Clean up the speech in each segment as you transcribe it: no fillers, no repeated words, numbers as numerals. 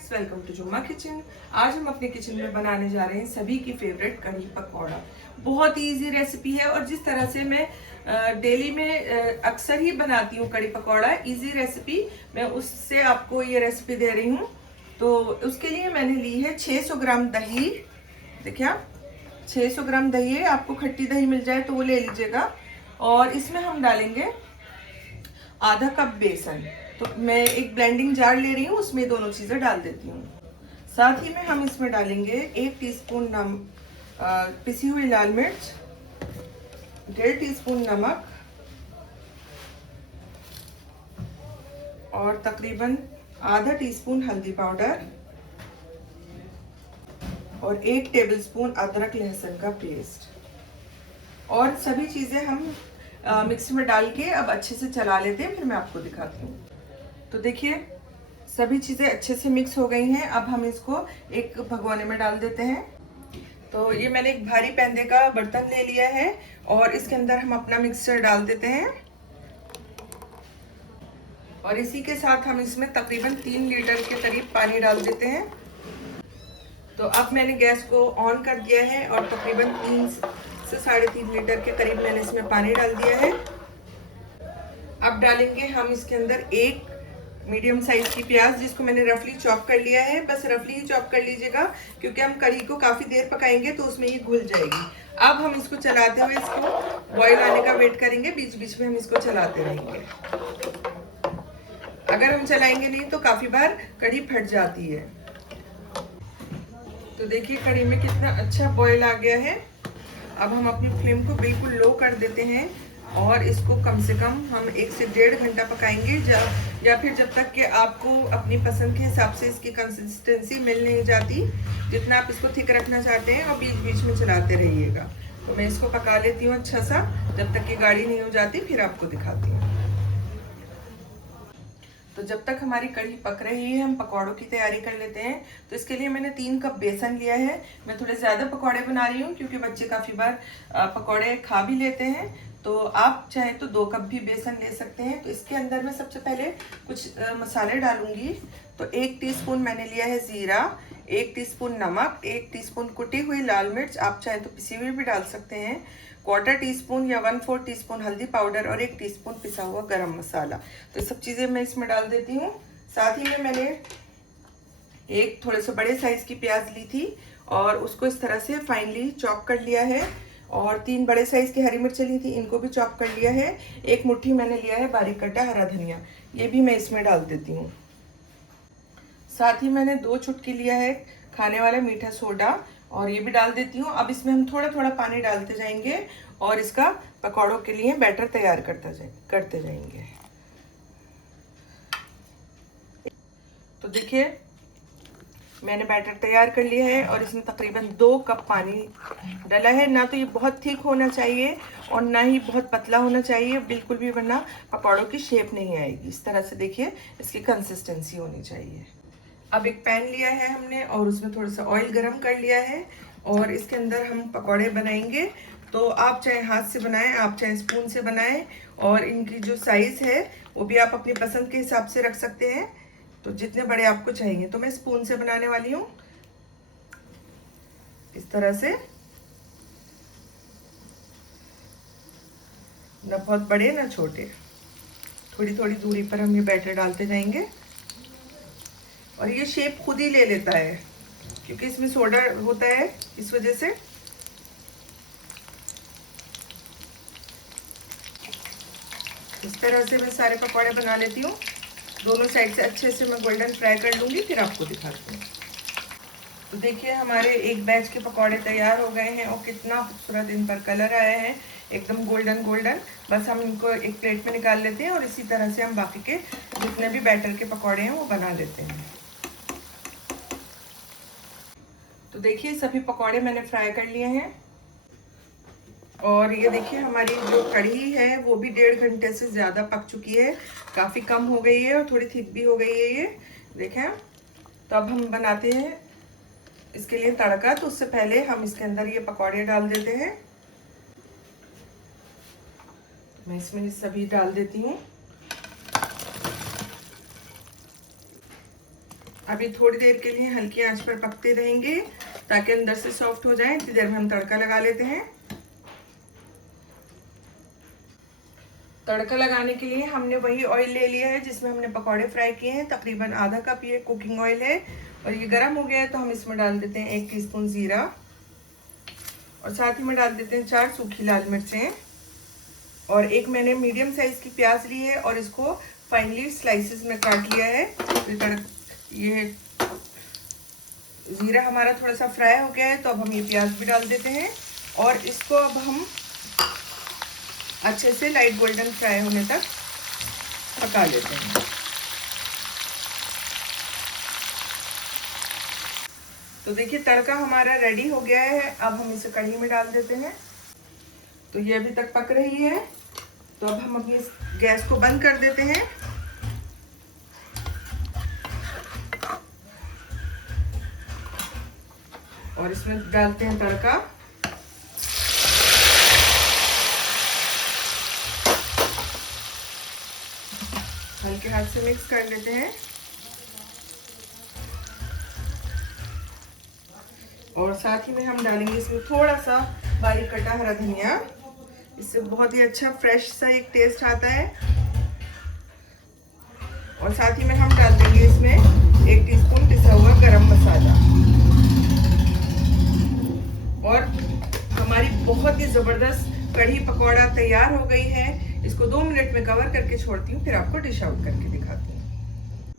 Guys, welcome to जुम्मा kitchen. आज हम अपने किचन में बनाने जा रहे हैं सभी की फेवरेट कढ़ी पकौड़ा। बहुत ही इजी रेसिपी है और जिस तरह से मैं डेली में अक्सर ही बनाती हूँ कढ़ी पकौड़ा, इजी रेसिपी, मैं उससे आपको ये रेसिपी दे रही हूँ। तो उसके लिए मैंने ली है 600 ग्राम दही। देखिए आप, 600 ग्राम दही है, आपको खट्टी दही मिल जाए तो वो ले लीजिएगा। और इसमें हम डालेंगे आधा कप बेसन। तो मैं एक ब्लेंडिंग जार ले रही हूँ, उसमें दोनों चीज़ें डाल देती हूँ। साथ ही में हम इसमें डालेंगे 1 टीस्पून पिसी हुई लाल मिर्च, 1.5 टीस्पून नमक और तकरीबन आधा टीस्पून हल्दी पाउडर और 1 टेबलस्पून अदरक लहसुन का पेस्ट। और सभी चीज़ें हम मिक्सी में डाल के अब अच्छे से चला लेते हैं, फिर मैं आपको दिखाती हूँ। तो देखिए सभी चीज़ें अच्छे से मिक्स हो गई हैं। अब हम इसको एक भगोने में डाल देते हैं। तो ये मैंने एक भारी पैंदे का बर्तन ले लिया है और इसके अंदर हम अपना मिक्सचर डाल देते हैं। और इसी के साथ हम इसमें तकरीबन 3 लीटर के करीब पानी डाल देते हैं। तो अब मैंने गैस को ऑन कर दिया है और तकरीबन 3 से 3.5 लीटर के करीब मैंने इसमें पानी डाल दिया है। अब डालेंगे हम इसके अंदर एक मीडियम साइज की प्याज, जिसको मैंने रफली चॉप कर लिया है। बस रफली ही चॉप कर लीजिएगा, क्योंकि हम कढ़ी को काफ़ी देर पकाएंगे तो उसमें ये घुल जाएगी। अब हम इसको चलाते हुए इसको बॉईल आने का वेट करेंगे, बीच बीच में हम इसको चलाते रहेंगे। अगर हम चलाएंगे नहीं तो काफ़ी बार कढ़ी फट जाती है। तो देखिए कढ़ी में कितना अच्छा बॉईल आ गया है। अब हम अपनी फ्लेम को बिल्कुल लो कर देते हैं और इसको कम से कम हम 1 से 1.5 घंटा पकाएंगे, या फिर जब तक कि आपको अपनी पसंद के हिसाब से इसकी कंसिस्टेंसी मिल नहीं जाती, जितना आप इसको थिक रखना चाहते हैं। और बीच बीच में चलाते रहिएगा। तो मैं इसको पका लेती हूँ अच्छा सा, जब तक कि गाढ़ी नहीं हो जाती, फिर आपको दिखाती हूँ। तो जब तक हमारी कढ़ी पक रही है हम पकौड़ों की तैयारी कर लेते हैं। तो इसके लिए मैंने 3 कप बेसन लिया है। मैं थोड़े ज़्यादा पकौड़े बना रही हूँ क्योंकि बच्चे काफ़ी बार पकौड़े खा भी लेते हैं। तो आप चाहे तो 2 कप भी बेसन ले सकते हैं। तो इसके अंदर मैं सबसे पहले कुछ मसाले डालूंगी। तो 1 टीस्पून मैंने लिया है ज़ीरा, 1 टीस्पून नमक, 1 टीस्पून कुटी हुई लाल मिर्च, आप चाहे तो पिसी हुई भी डाल सकते हैं, 1/4 टीस्पून या 1/4 टीस्पून हल्दी पाउडर और 1 टीस्पून पिसा हुआ गरम मसाला। तो सब चीज़ें मैं इसमें डाल देती हूँ। साथ ही में मैंने एक थोड़े से बड़े साइज की प्याज ली थी और उसको इस तरह से फाइनली चॉप कर लिया है। और 3 बड़े साइज की हरी मिर्चें ली थी, इनको भी चॉप कर लिया है। 1 मुट्ठी मैंने लिया है बारीक कटा हरा धनिया, ये भी मैं इसमें डाल देती हूँ। साथ ही मैंने 2 चुटकी लिया है खाने वाला मीठा सोडा और ये भी डाल देती हूँ। अब इसमें हम थोड़ा थोड़ा पानी डालते जाएंगे और इसका पकौड़ों के लिए बैटर तैयार करते जाएंगे। तो देखिए मैंने बैटर तैयार कर लिया है और इसमें तकरीबन 2 कप पानी डाला है। ना तो ये बहुत थिक होना चाहिए और ना ही बहुत पतला होना चाहिए बिल्कुल भी, वरना पकौड़ों की शेप नहीं आएगी। इस तरह से देखिए इसकी कंसिस्टेंसी होनी चाहिए। अब एक पैन लिया है हमने और उसमें थोड़ा सा ऑयल गरम कर लिया है और इसके अंदर हम पकौड़े बनाएंगे। तो आप चाहे हाथ से बनाएं, आप चाहे स्पून से बनाएं, और इनकी जो साइज़ है वो भी आप अपनी पसंद के हिसाब से रख सकते हैं। तो जितने बड़े आपको चाहिए, तो मैं स्पून से बनाने वाली हूँ इस तरह से। ना बहुत बड़े ना छोटे, थोड़ी थोड़ी दूरी पर हम ये बैटर डालते जाएंगे। और ये शेप खुद ही ले लेता है क्योंकि इसमें सोडा होता है, इस वजह से। इस तरह से मैं सारे पकौड़े बना लेती हूँ। दोनों साइड से अच्छे से मैं गोल्डन फ्राई कर लूँगी, फिर आपको दिखाती हूँ। तो देखिए हमारे एक बैच के पकौड़े तैयार हो गए हैं और कितना खूबसूरत इन पर कलर आया है, एकदम गोल्डन गोल्डन। बस हम इनको एक प्लेट में निकाल लेते हैं और इसी तरह से हम बाकी के जितने भी बैटर के पकौड़े हैं वो बना लेते हैं। तो देखिए सभी पकौड़े मैंने फ्राई कर लिए हैं और ये देखिए हमारी जो कढ़ी है वो भी 1.5 घंटे से ज़्यादा पक चुकी है, काफ़ी कम हो गई है और थोड़ी थिक भी हो गई है ये, देखें। तो अब हम बनाते हैं इसके लिए तड़का। तो उससे पहले हम इसके अंदर ये पकौड़े डाल देते हैं। मैं इसमें सभी डाल देती हूँ। अभी थोड़ी देर के लिए हल्की आंच पर पकते रहेंगे ताकि अंदर से सॉफ्ट हो जाए। इतनी देर में हम तड़का लगा लेते हैं। तड़का लगाने के लिए हमने वही ऑयल ले लिया है जिसमें हमने पकौड़े फ्राई किए हैं। तकरीबन आधा कप ये कुकिंग ऑयल है और ये गर्म हो गया है तो हम इसमें डाल देते हैं 1 टीस्पून जीरा और साथ ही में डाल देते हैं 4 सूखी लाल मिर्चें और एक मैंने मीडियम साइज की प्याज ली है और इसको फाइनली स्लाइसेस में काट लिया है। ये जीरा हमारा थोड़ा सा फ्राई हो गया है तो अब हम ये प्याज भी डाल देते हैं और इसको अब हम अच्छे से लाइट गोल्डन फ्राई होने तक पका लेते हैं। तो देखिए तड़का हमारा रेडी हो गया है। अब हम इसे कढ़ी में डाल देते हैं। तो ये अभी तक पक रही है तो अब हम अपनी गैस को बंद कर देते हैं और इसमें डालते हैं तड़का। हल्के हाथ से मिक्स कर लेते हैं और साथ ही में हम डालेंगे इसमें थोड़ा सा बारीक कटा हरा धनिया। इससे बहुत ही अच्छा फ्रेश सा एक टेस्ट आता है। और साथ ही में हम डाल देंगे इसमें 1 टीस्पून पिसा हुआ गरम मसाला। और हमारी बहुत ही ज़बरदस्त कढ़ी पकौड़ा तैयार हो गई है। इसको 2 मिनट में कवर करके छोड़ती हूँ, फिर आपको डिश आउट करके दिखाती हूँ।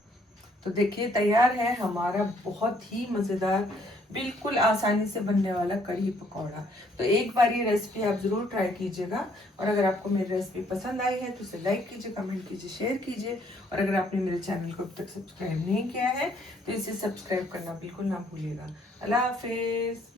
तो देखिए तैयार है हमारा बहुत ही मज़ेदार, बिल्कुल आसानी से बनने वाला कढ़ी पकौड़ा। तो एक बार ये रेसिपी आप ज़रूर ट्राई कीजिएगा और अगर आपको मेरी रेसिपी पसंद आई है तो उसे लाइक कीजिए, कमेंट कीजिए, शेयर कीजिए और अगर आपने मेरे चैनल को अब तक सब्सक्राइब नहीं किया है तो इसे सब्सक्राइब करना बिल्कुल ना भूलिएगा। अल्लाह हाफिज़।